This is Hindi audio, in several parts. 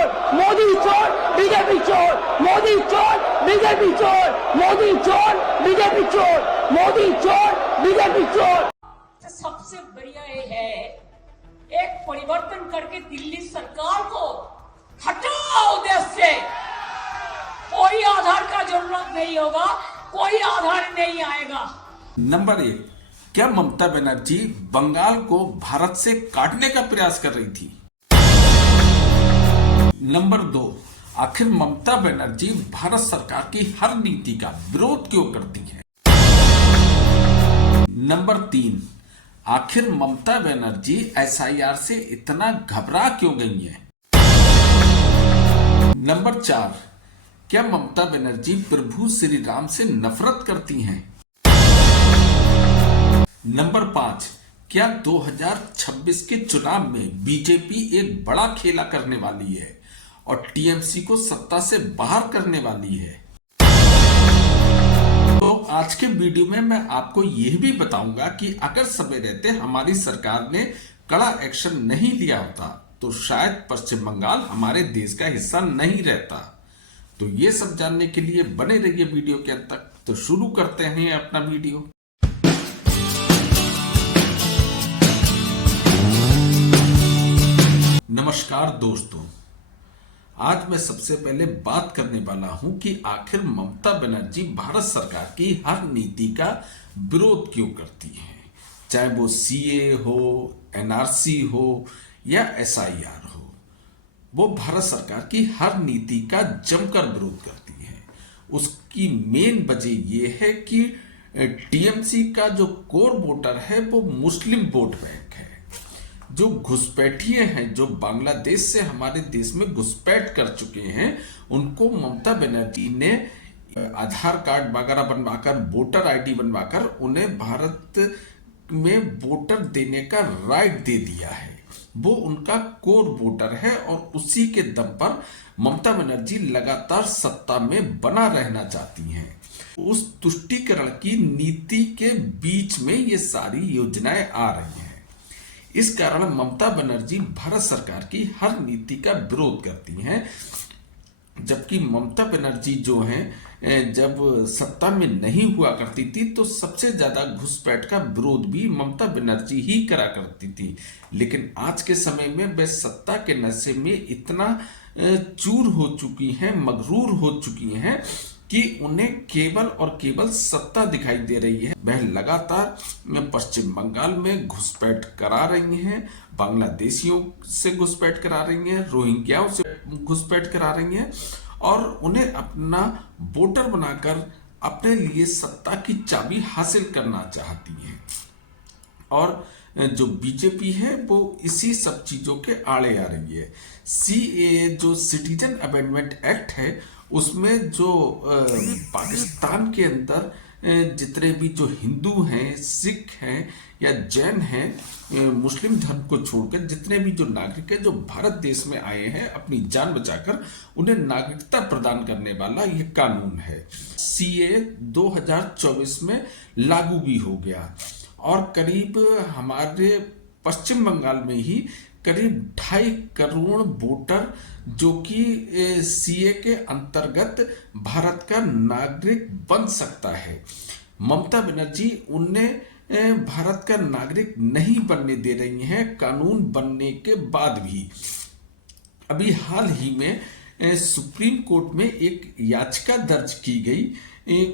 चोर, मोदी चोर, बीजेपी चोर, मोदी चोर, बीजेपी चोर, मोदी चोर, बीजेपी चोर, मोदी चोर, बीजेपी चोर। सबसे बढ़िया ये है एक परिवर्तन करके दिल्ली सरकार को हटाओ देश से। कोई आधार का जरूरत नहीं होगा, कोई आधार नहीं आएगा। नंबर 1, क्या ममता बनर्जी बंगाल को भारत से काटने का प्रयास कर रही थी? नंबर 2, आखिर ममता बनर्जी भारत सरकार की हर नीति का विरोध क्यों करती है? नंबर 3, आखिर ममता बनर्जी एसआईआर से इतना घबरा क्यों गई है? नंबर 4, क्या ममता बनर्जी प्रभु श्री राम से नफरत करती हैं? नंबर 5, क्या 2026 के चुनाव में बीजेपी एक बड़ा खेला करने वाली है और टीएमसी को सत्ता से बाहर करने वाली है? तो आज के वीडियो में मैं आपको यह भी बताऊंगा कि अगर समय रहते हमारी सरकार ने कड़ा एक्शन नहीं लिया होता तो शायद पश्चिम बंगाल हमारे देश का हिस्सा नहीं रहता। तो ये सब जानने के लिए बने रहिए वीडियो के अंत तक। तो शुरू करते हैं अपना वीडियो। नमस्कार दोस्तों, आज मैं सबसे पहले बात करने वाला हूं कि आखिर ममता बनर्जी भारत सरकार की हर नीति का विरोध क्यों करती है, चाहे वो सीए हो, एनआरसी हो या एसआईआर हो। वो भारत सरकार की हर नीति का जमकर विरोध करती है। उसकी मेन वजह यह है कि टीएमसी का जो कोर वोटर है वो मुस्लिम वोट बैंक है। जो घुसपैठिए हैं, जो बांग्लादेश से हमारे देश में घुसपैठ कर चुके हैं, उनको ममता बनर्जी ने आधार कार्ड वगैरह बनवाकर, वोटर आईडी बनवाकर उन्हें भारत में वोटर देने का राइट दे दिया है। वो उनका कोर वोटर है और उसी के दम पर ममता बनर्जी लगातार सत्ता में बना रहना चाहती हैं। उस तुष्टीकरण की नीति के बीच में ये सारी योजनाएं आ रही हैं। इस कारण ममता बनर्जी भारत सरकार की हर नीति का विरोध करती हैं। जबकि ममता बनर्जी जो हैं, जब सत्ता में नहीं हुआ करती थी तो सबसे ज्यादा घुसपैठ का विरोध भी ममता बनर्जी ही करा करती थी। लेकिन आज के समय में वे सत्ता के नशे में इतना चूर हो चुकी हैं, मगरूर हो चुकी हैं कि उन्हें केवल और केवल सत्ता दिखाई दे रही है। वह लगातार पश्चिम बंगाल में घुसपैठ करा रही हैं, बांग्लादेशियों से घुसपैठ करा रही हैं, रोहिंग्याओं से घुसपैठ करा रही हैं और उन्हें अपना वोटर बनाकर अपने लिए सत्ता की चाबी हासिल करना चाहती हैं। और जो बीजेपी है वो इसी सब चीजों के आड़े आ रही है। सीएए जो सिटीजन अमेंडमेंट एक्ट है, उसमें जो पाकिस्तान के अंदर जितने भी जो हिंदू हैं, सिख हैं या जैन हैं, मुस्लिम धर्म को छोड़कर जितने भी जो नागरिक हैं जो भारत देश में आए हैं अपनी जान बचाकर, उन्हें नागरिकता प्रदान करने वाला ये कानून है। सीए 2024 में लागू भी हो गया और करीब हमारे पश्चिम बंगाल में ही करीब 2.5 करोड़ वोटर जो कि सीए के अंतर्गत भारत का नागरिक बन सकता है। ममता बनर्जी उन्हें भारत का नागरिक नहीं बनने दे रही हैं कानून बनने के बाद भी। अभी हाल ही में सुप्रीम कोर्ट में एक याचिका दर्ज की गई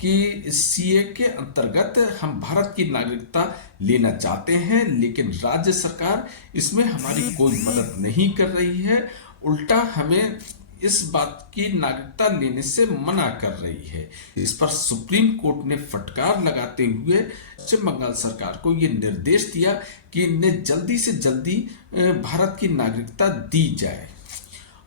कि सीए के अंतर्गत हम भारत की नागरिकता लेना चाहते हैं, लेकिन राज्य सरकार इसमें हमारी कोई मदद नहीं कर रही है, उल्टा हमें इस बात की नागरिकता लेने से मना कर रही है। इस पर सुप्रीम कोर्ट ने फटकार लगाते हुए पश्चिम बंगाल सरकार को यह निर्देश दिया कि इन्हें जल्दी से जल्दी भारत की नागरिकता दी जाए।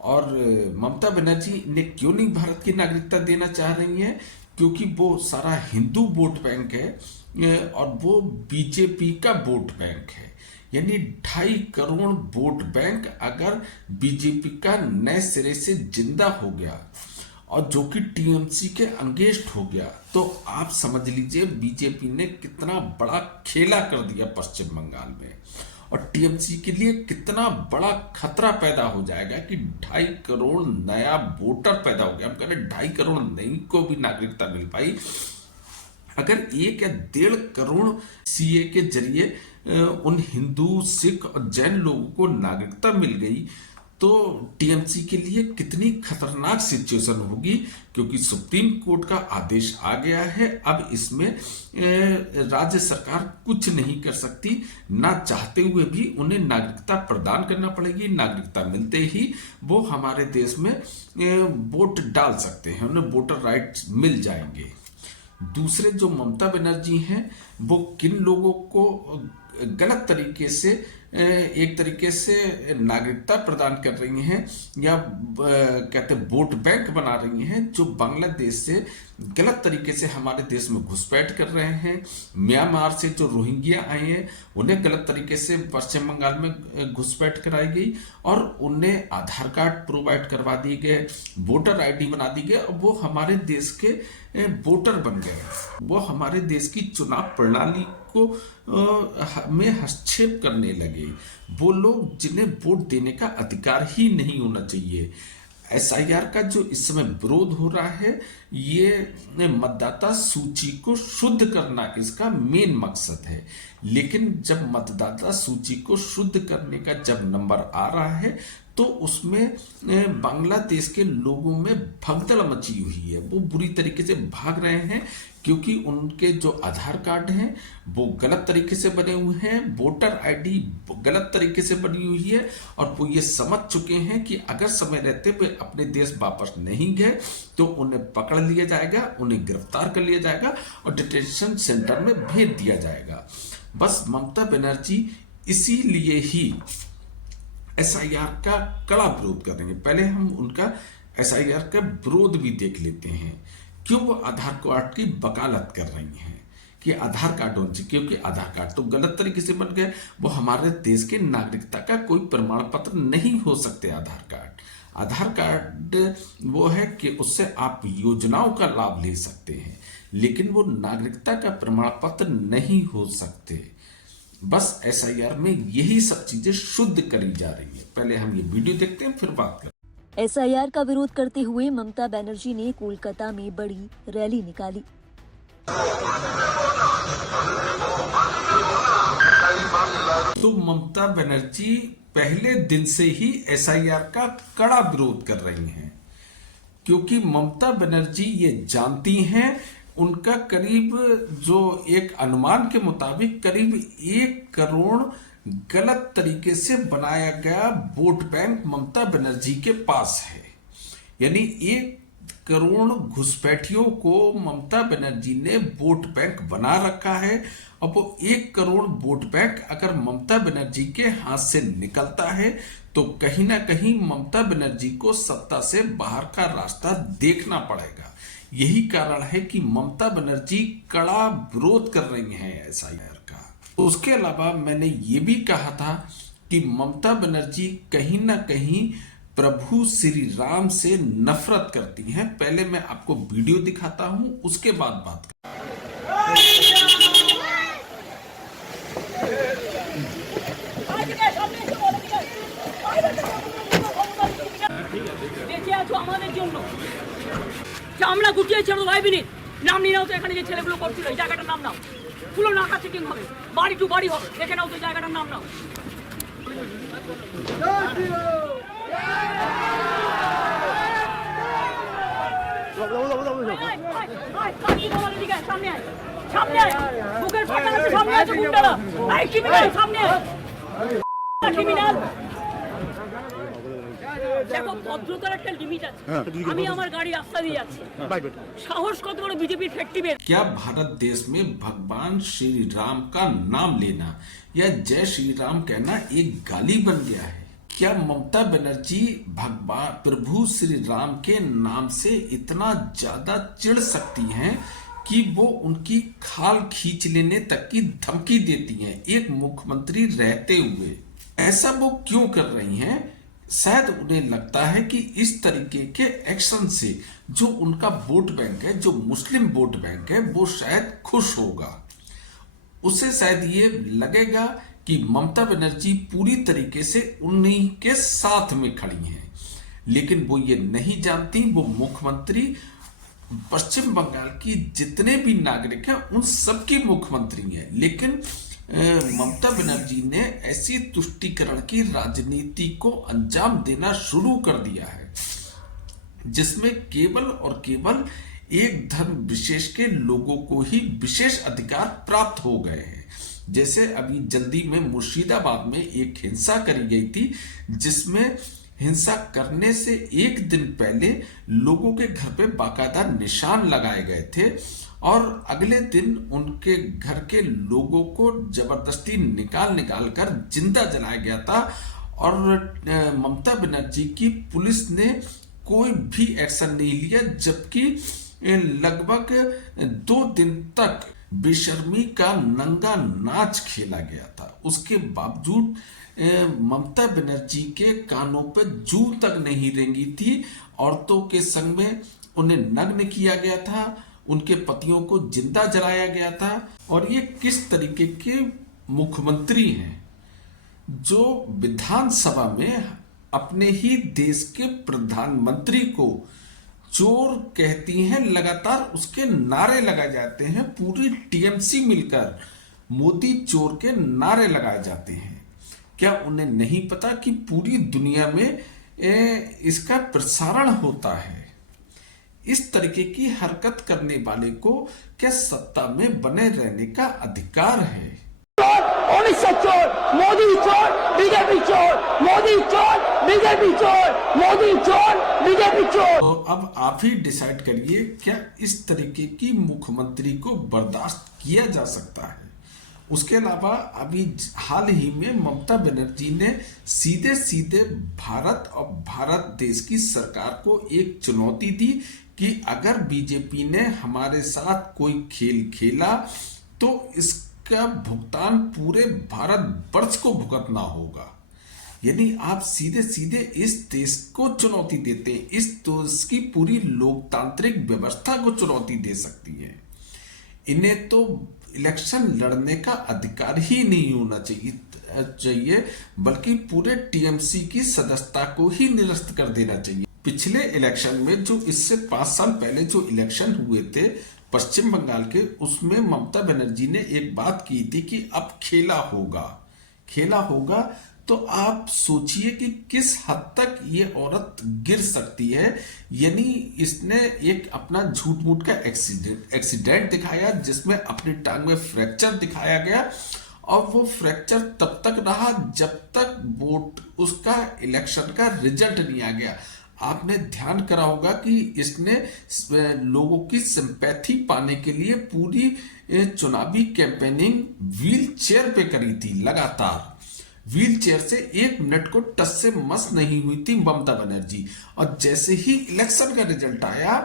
और ममता बनर्जी ने क्यों नहीं भारत की नागरिकता देना चाह रही हैं? क्योंकि वो सारा हिंदू वोट बैंक है और वो बीजेपी का वोट बैंक है। यानी 2.5 करोड़ वोट बैंक अगर बीजेपी का नए सिरे से जिंदा हो गया और जो कि टीएमसी के अंगेस्ट हो गया, तो आप समझ लीजिए बीजेपी ने कितना बड़ा खेला कर दिया पश्चिम बंगाल में। और टीएमसी के लिए कितना बड़ा खतरा पैदा हो जाएगा कि 2.5 करोड़ नया वोटर पैदा हो गया। हम कह रहे 2.5 करोड़ नहीं को भी नागरिकता मिल पाई, अगर 1 या 1.5 करोड़ सीए के जरिए उन हिंदू, सिख और जैन लोगों को नागरिकता मिल गई तो टीएमसी के लिए कितनी खतरनाक सिचुएशन होगी, क्योंकि सुप्रीम कोर्ट का आदेश आ गया है। अब इसमें राज्य सरकार कुछ नहीं कर सकती, ना चाहते हुए भी उन्हें नागरिकता प्रदान करना पड़ेगी। नागरिकता मिलते ही वो हमारे देश में वोट डाल सकते हैं, उन्हें वोटर राइट्स मिल जाएंगे। दूसरे जो ममता बनर्जी हैं वो किन लोगों को गलत तरीके से एक तरीके से नागरिकता प्रदान कर रही हैं या कहते हैं वोट बैंक बना रही हैं, जो बांग्लादेश से गलत तरीके से हमारे देश में घुसपैठ कर रहे हैं। म्यांमार से जो रोहिंग्या आए हैं उन्हें गलत तरीके से पश्चिम बंगाल में घुसपैठ कराई गई और उन्हें आधार कार्ड प्रोवाइड करवा दिए गए, वोटर आईडी बना दी गई और वो हमारे देश के वोटर बन गए। वो हमारे देश की चुनाव प्रणाली को में हस्तक्षेप करने लगे। वो लोग जिन्हें वोट देने का अधिकार ही नहीं होना चाहिए। एसआईआर का जो इस समय विरोध हो रहा है, ये मतदाता सूची को शुद्ध करना इसका मेन मकसद है। लेकिन जब मतदाता सूची को शुद्ध करने का जब नंबर आ रहा है तो उसमें बांग्लादेश के लोगों में भगदड़ मची हुई है। वो बुरी तरीके से भाग रहे हैं क्योंकि उनके जो आधार कार्ड हैं वो गलत तरीके से बने हुए हैं, वोटर आईडी गलत तरीके से बनी हुई है और वो ये समझ चुके हैं कि अगर समय रहते हुए अपने देश वापस नहीं गए तो उन्हें पकड़ लिया जाएगा, उन्हें गिरफ्तार कर लिया जाएगा और डिटेंशन सेंटर में भेज दिया जाएगा। बस ममता बनर्जी इसीलिए ही एसआईआर का कड़ा विरोध कर रहे हैं। पहले हम उनका एसआईआर का विरोध भी देख लेते हैं। क्यों वो आधार कार्ड की वकालत कर रही हैं कि आधार कार्ड होना चाहिए, क्योंकि आधार कार्ड तो गलत तरीके से बन गए। वो हमारे देश के नागरिकता का कोई प्रमाण पत्र नहीं हो सकते। आधार कार्ड वो है कि उससे आप योजनाओं का लाभ ले सकते हैं, लेकिन वो नागरिकता का प्रमाण पत्र नहीं हो सकते। बस एसआईआर में यही सब चीजें शुद्ध करी जा रही है। पहले हम ये वीडियो देखते हैं फिर बात करते हैं। एसआईआर का विरोध करते हुए ममता बनर्जी ने कोलकाता में बड़ी रैली निकाली। तो ममता बनर्जी पहले दिन से ही एसआईआर का कड़ा विरोध कर रही हैं, क्योंकि ममता बनर्जी ये जानती हैं उनका करीब जो एक अनुमान के मुताबिक करीब 1 करोड़ गलत तरीके से बनाया गया वोट बैंक ममता बनर्जी के पास है। यानी 1 करोड़ घुसपैठियों को ममता बनर्जी ने वोट बैंक बना रखा है और वो 1 करोड़ वोट बैंक अगर ममता बनर्जी के हाथ से निकलता है तो कहीं ना कहीं ममता बनर्जी को सत्ता से बाहर का रास्ता देखना पड़ेगा। यही कारण है कि ममता बनर्जी कड़ा विरोध कर रही हैं एसआईआर का। उसके अलावा मैंने ये भी कहा था कि ममता बनर्जी कहीं ना कहीं प्रभु श्री राम से नफरत करती हैं। पहले मैं आपको वीडियो दिखाता हूं, उसके बाद बात আমরা গুটিয়েছি আমরা 5 মিনিট নাম নিয়ে নাও তো। এখানে যে ছেলেগুলো করছিল এই জায়গাটার নাম নাও, পুরো নাকা চেকিং হবে, বাড়ি টু বাড়ি হবে, দেখে নাও তো জায়গাটার নাম নাও। সামনে আয়, সামনে আয়, বুকের ফাটা আছে, সামনে আছে গুন্ডারা, আই ক্রিমিনাল, সামনে আয় ক্রিমিনাল। দেখো ভদ্রতার একটা লিমিট আছে। আমি আমার গাড়ি রাস্তা দিয়ে যাচ্ছি, সাহস কত বড় বিজেপির ফ্যাক্টরি। क्या भारत देश में भगवान श्री राम का नाम लेना या जय श्री राम कहना एक गाली बन गया है? क्या ममता बनर्जी भगवान प्रभु श्री राम के नाम से इतना ज्यादा चिढ़ सकती हैं कि वो उनकी खाल खींच लेने तक की धमकी देती हैं एक मुख्यमंत्री रहते हुए? ऐसा वो क्यों कर रही हैं? शायद उन्हें लगता है कि इस तरीके के एक्शन से जो उनका वोट बैंक है, जो मुस्लिम वोट बैंक है, वो शायद खुश होगा। उसे शायद ये लगेगा कि ममता बनर्जी पूरी तरीके से उन्हीं के साथ में खड़ी हैं, लेकिन वो ये नहीं जानती वो मुख्यमंत्री पश्चिम बंगाल की जितने भी नागरिक हैं उन सबकी मुख्यमंत्री हैं। लेकिन ममता बनर्जी ने ऐसी तुष्टीकरण की राजनीति को अंजाम देना शुरू कर दिया है, जिसमें केवल और केवल एक धर्म विशेष के लोगों को ही विशेष अधिकार प्राप्त हो गए हैं। जैसे अभी जल्दी में मुर्शिदाबाद में एक हिंसा करी गई थी, जिसमें हिंसा करने से एक दिन पहले लोगों के घर पे बाकायदा निशान लगाए गए थे और अगले दिन उनके घर के लोगों को जबरदस्ती निकाल कर जिंदा जलाया गया था। और ममता बनर्जी की पुलिस ने कोई भी एक्शन नहीं लिया, जबकि लगभग 2 दिन तक बेशर्मी का नंगा नाच खेला गया था। उसके बावजूद ममता बनर्जी के कानों पर जूं तक नहीं रेंगी थी। औरतों के संग में उन्हें नग्न किया गया था, उनके पतियों को जिंदा जलाया गया था। और ये किस तरीके के मुख्यमंत्री हैं जो विधानसभा में अपने ही देश के प्रधानमंत्री को चोर कहती हैं, लगातार उसके नारे लगाए जाते हैं। पूरी टीएमसी मिलकर मोदी चोर के नारे लगाए जाते हैं। क्या उन्हें नहीं पता कि पूरी दुनिया में इसका प्रसारण होता है? इस तरीके की हरकत करने वाले को क्या सत्ता में बने रहने का अधिकार है? अमित शाह चोर, मोदी चोर, बीजेपी चोर, मोदी चोर, बीजेपी चोर, मोदी चोर, बीजेपी चोर। तो अब आप ही डिसाइड करिए, क्या इस तरीके की मुख्यमंत्री को बर्दाश्त किया जा सकता है? उसके अलावा अभी हाल ही में ममता बनर्जी ने सीधे सीधे भारत और भारत देश की सरकार को एक चुनौती दी कि अगर बीजेपी ने हमारे साथ कोई खेल खेला तो इसका भुगतान पूरे भारत वर्ष को भुगतना होगा। यानी आप सीधे सीधे इस देश को चुनौती देते हैं, इस देश की पूरी लोकतांत्रिक व्यवस्था को चुनौती दे सकती है। इन्हें तो इलेक्शन लड़ने का अधिकार ही नहीं होना चाहिए, बल्कि पूरे टीएमसी की सदस्यता को ही निरस्त कर देना चाहिए। पिछले इलेक्शन में जो इससे 5 साल पहले जो इलेक्शन हुए थे पश्चिम बंगाल के, उसमें ममता बनर्जी ने एक बात की थी कि अब खेला होगा। तो आप सोचिए कि किस हद तक ये औरत गिर सकती है। यानी इसने एक अपना झूठ मूठ का एक्सीडेंट दिखाया, जिसमें अपनी टांग में फ्रैक्चर दिखाया गया, और वो फ्रैक्चर तब तक रहा जब तक वोट उसका इलेक्शन का रिजल्ट नहीं आ गया। आपने ध्यान करा होगा कि इसने लोगों की सिंपैथी पाने के लिए पूरी चुनावी कैंपेनिंग व्हील चेयर पे करी थी। लगातार व्हील चेयर से 1 मिनट को टच से मस नहीं हुई थी ममता बनर्जी। और जैसे ही इलेक्शन का रिजल्ट आया,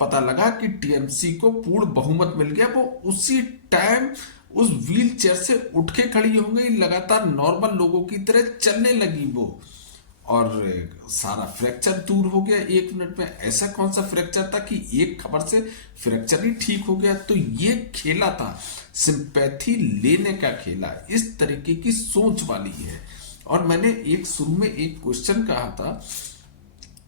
पता लगा कि टीएमसी को पूर्ण बहुमत मिल गया, वो उसी टाइम उस व्हील चेयर से उठ के खड़ी हो गई, लगातार नॉर्मल लोगों की तरह चलने लगी वो, और सारा फ्रैक्चर दूर हो गया 1 मिनट में। ऐसा कौन सा फ्रैक्चर था कि एक खबर से फ्रैक्चर ही ठीक हो गया? तो ये खेला था, सिंपैथी लेने का खेला, इस तरीके की सोच वाली है। और मैंने एक शुरू में एक क्वेश्चन कहा था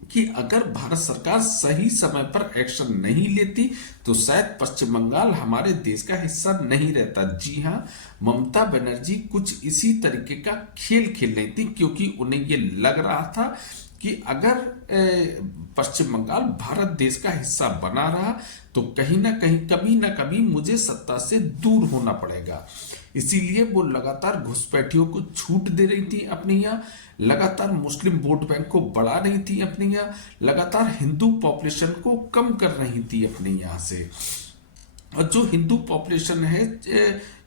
कि अगर भारत सरकार सही समय पर एक्शन नहीं लेती तो शायद पश्चिम बंगाल हमारे देश का हिस्सा नहीं रहता। जी हां, ममता बनर्जी कुछ इसी तरीके का खेल खेल रही थी, क्योंकि उन्हें ये लग रहा था कि अगर पश्चिम बंगाल भारत देश का हिस्सा बना रहा तो कहीं ना कहीं कभी ना कभी मुझे सत्ता से दूर होना पड़ेगा। इसीलिए वो लगातार घुसपैठियों को छूट दे रही थी अपने यहाँ, लगातार मुस्लिम वोट बैंक को बढ़ा रही थी अपने यहाँ, लगातार हिंदू पॉपुलेशन को कम कर रही थी अपने यहाँ से। और जो हिंदू पॉपुलेशन है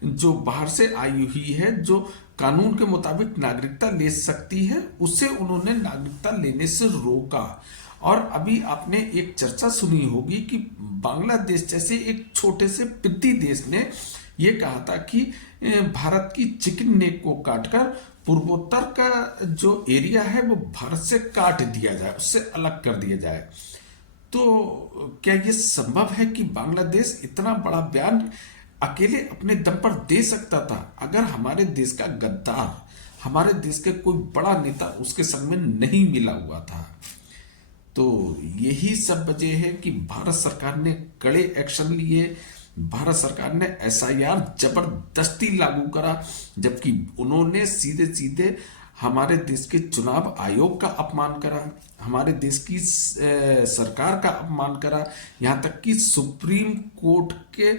जो बाहर से आई हुई है, जो कानून के मुताबिक नागरिकता ले सकती है, उसे उन्होंने नागरिकता लेने से रोका। और अभी आपने एक चर्चा सुनी होगी कि बांग्लादेश जैसे एक छोटे से पिद्दी देश ने ये कहा था कि भारत की चिकन नेक को काटकर पूर्वोत्तर का जो एरिया है वो भारत से काट दिया जाए, उससे अलग कर दिया जाए। तो क्या ये संभव है कि बांग्लादेश इतना बड़ा बयान अकेले अपने दम पर दे सकता था अगर हमारे देश का गद्दार, हमारे देश के कोई बड़ा नेता उसके संग में नहीं मिला हुआ था। तो यही सब वजह है कि भारत सरकार ने कड़े एक्शन लिए। भारत सरकार ने SIR जबरदस्ती लागू करा, जबकि उन्होंने सीधे सीधे हमारे देश के चुनाव आयोग का अपमान करा, हमारे देश की सरकार का अपमान करा, यहाँ तक कि सुप्रीम कोर्ट के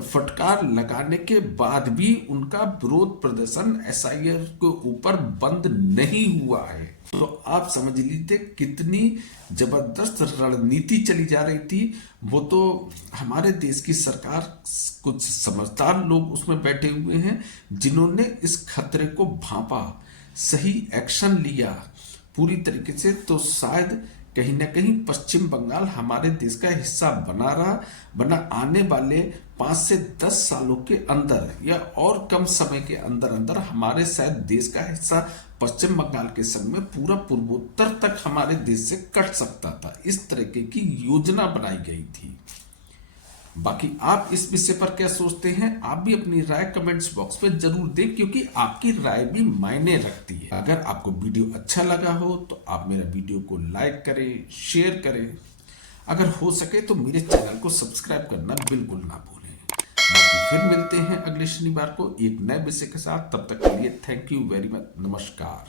फटकार लगाने के बाद भी उनका विरोध प्रदर्शन SIR के ऊपर बंद नहीं हुआ है। तो आप समझ लीजिए कितनी जबरदस्त रणनीति चली जा रही थी। वो तो हमारे देश की सरकार, कुछ समझदार लोग उसमें बैठे हुए हैं जिन्होंने इस खतरे को भांपा, सही एक्शन लिया पूरी तरीके से, तो शायद कहीं ना कहीं पश्चिम बंगाल हमारे देश का हिस्सा बना रहा, वरना आने वाले 5 से 10 सालों के अंदर या और कम समय के अंदर अंदर हमारे शायद देश का हिस्सा पश्चिम बंगाल के संग में पूरा पूर्वोत्तर तक हमारे देश से कट सकता था। इस तरीके की योजना बनाई गई थी। बाकी आप इस विषय पर क्या सोचते हैं? आप भी अपनी राय कमेंट्स बॉक्स में जरूर दें, क्योंकि आपकी राय भी मायने रखती है। अगर आपको वीडियो अच्छा लगा हो तो आप मेरा वीडियो को लाइक करें, शेयर करें, अगर हो सके तो मेरे चैनल को सब्सक्राइब करना बिल्कुल ना भूलें। बाकी फिर मिलते हैं अगले शनिवार को एक नए विषय के साथ। तब तक के लिए थैंक यू वेरी मच, नमस्कार।